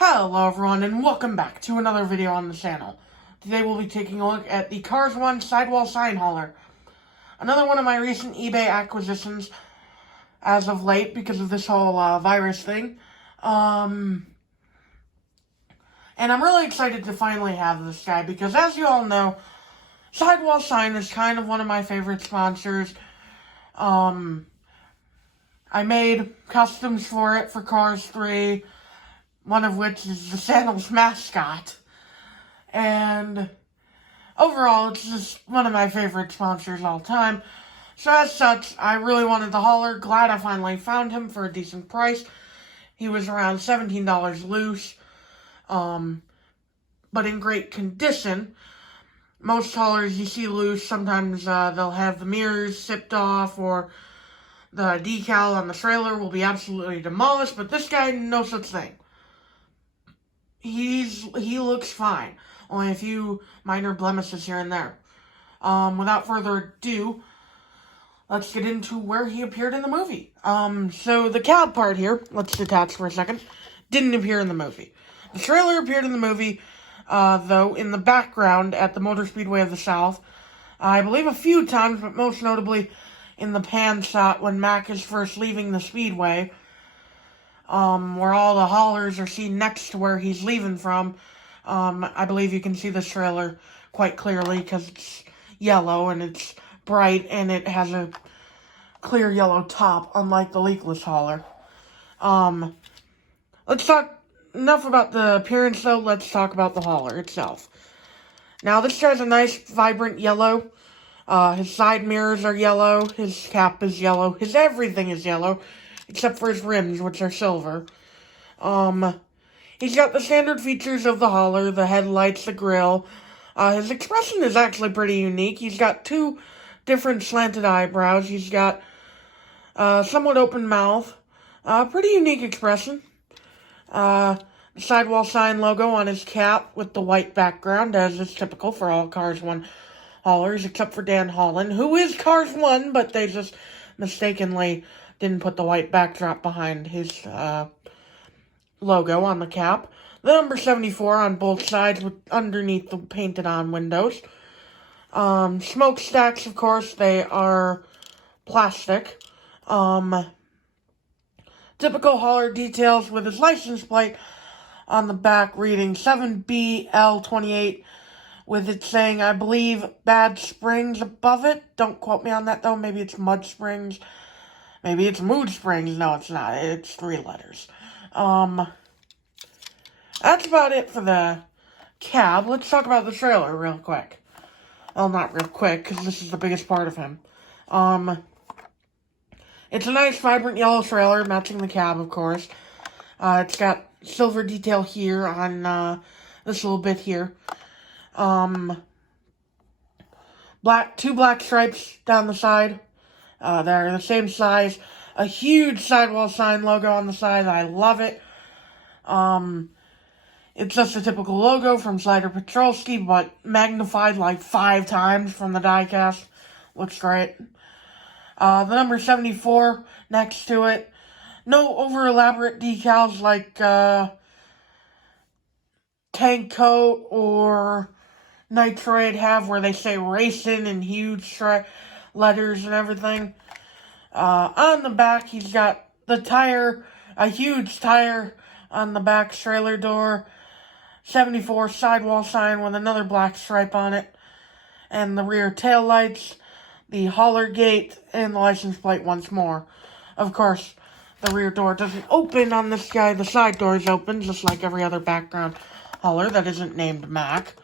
Hello everyone, and welcome back to another video on the channel. Today we'll be taking a look at the Cars 1 Sidewall Shine Hauler. Another one of my recent eBay acquisitions as of late because of this whole virus thing. And I'm really excited to finally have this guy because, as you all know, Sidewall Shine is kind of one of my favorite sponsors. I made customs for it for Cars 3. One of which is the channel's mascot. And overall, it's just one of my favorite sponsors all time. So as such, I really wanted the hauler. Glad I finally found him for a decent price. He was around $17 loose. But in great condition. Most haulers you see loose, sometimes they'll have the mirrors sipped off or the decal on the trailer will be absolutely demolished. But this guy, no such thing. He looks fine. Only a few minor blemishes here and there. Without further ado, let's get into where he appeared in the movie. So the cab part here, let's detach for a second, didn't appear in the movie. The trailer appeared in the movie, though, in the background at the Motor Speedway of the South. I believe a few times, but most notably in the pan shot when Mac is first leaving the speedway. Where all the haulers are seen next to where he's leaving from. I believe you can see this trailer quite clearly because it's yellow and it's bright and it has a clear yellow top, unlike the leakless hauler. Let's talk enough about the appearance though. Let's talk about the hauler itself. Now this guy's a nice vibrant yellow. His side mirrors are yellow. His cap is yellow. His everything is yellow. Except for his rims, which are silver. He's got the standard features of the hauler, the headlights, the grille. His expression is actually pretty unique. He's got two different slanted eyebrows. He's got somewhat open mouth. Pretty unique expression. The Sidewall Shine logo on his cap with the white background, as is typical for all Cars 1 haulers, except for Dan Holland, who is Cars 1, but they just mistakenly didn't put the white backdrop behind his logo on the cap. The number 74 on both sides with underneath the painted on windows. Smokestacks, of course, they are plastic. Typical hauler details with his license plate on the back reading 7BL28 with it saying, I believe, Bad Springs above it. Don't quote me on that though, maybe it's Mud Springs. Maybe it's Mood Springs. No, it's not. It's 3 letters. That's about it for the cab. Let's talk about the trailer real quick. Well, not real quick, because this is the biggest part of him. It's a nice, vibrant yellow trailer, matching the cab, of course. It's got silver detail here on this little bit here. Two black stripes down the side. They're the same size. A huge Sidewall Shine logo on the side. I love it. It's just a typical logo from Slider Petrolski, but magnified like 5 times from the diecast. Looks great. The number 74 next to it. No over-elaborate decals like Tank Coat or Nitroid have where they say racing in huge letters and everything. On the back, he's got the tire, a huge tire on the back trailer door. 74 Sidewall Shine with another black stripe on it. And the rear tail lights, the hauler gate, and the license plate once more. Of course, the rear door doesn't open on this guy. The side doors open, just like every other background hauler that isn't named Mac.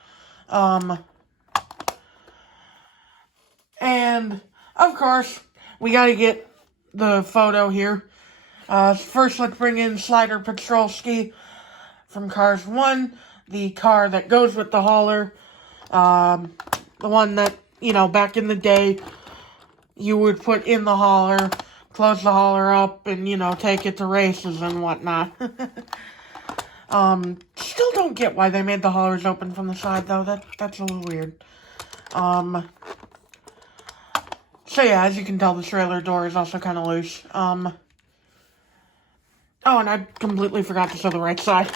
And, of course, we gotta get the photo here. First, let's bring in Slider Petrolski from Cars 1, the car that goes with the hauler. The one that, back in the day, you would put in the hauler, close the hauler up, and, take it to races and whatnot. Still don't get why they made the haulers open from the side, though. That's a little weird. So yeah, as you can tell, the trailer door is also kind of loose. Oh, and I completely forgot to show the right side.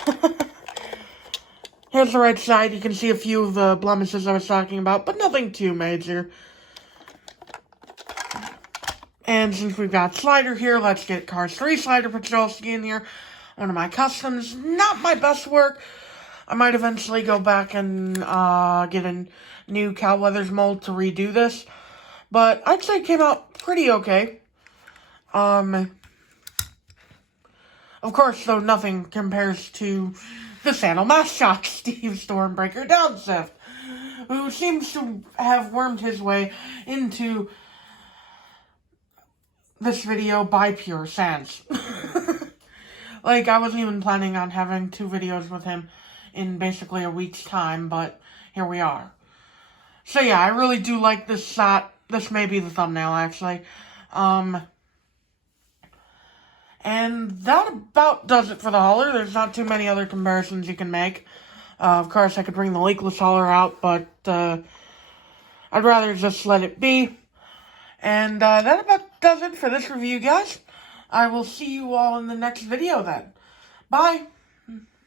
Here's the right side. You can see a few of the blemishes I was talking about, but nothing too major. And since we've got Slider here, let's get Cars 3 Slider Petrolski in here. One of my customs. Not my best work. I might eventually go back and get a new Cal Weathers mold to redo this. But I'd say it came out pretty okay. Of course, though, nothing compares to the Sandal mascot, Steve Stormbreaker Downshift, who seems to have wormed his way into this video by pure chance. Like, I wasn't even planning on having 2 videos with him in basically a week's time, but here we are. So yeah, I really do like this shot. This may be the thumbnail, actually. And that about does it for the hauler. There's not too many other comparisons you can make. Of course, I could bring the leakless hauler out, but I'd rather just let it be. And that about does it for this review, guys. I will see you all in the next video then. Bye!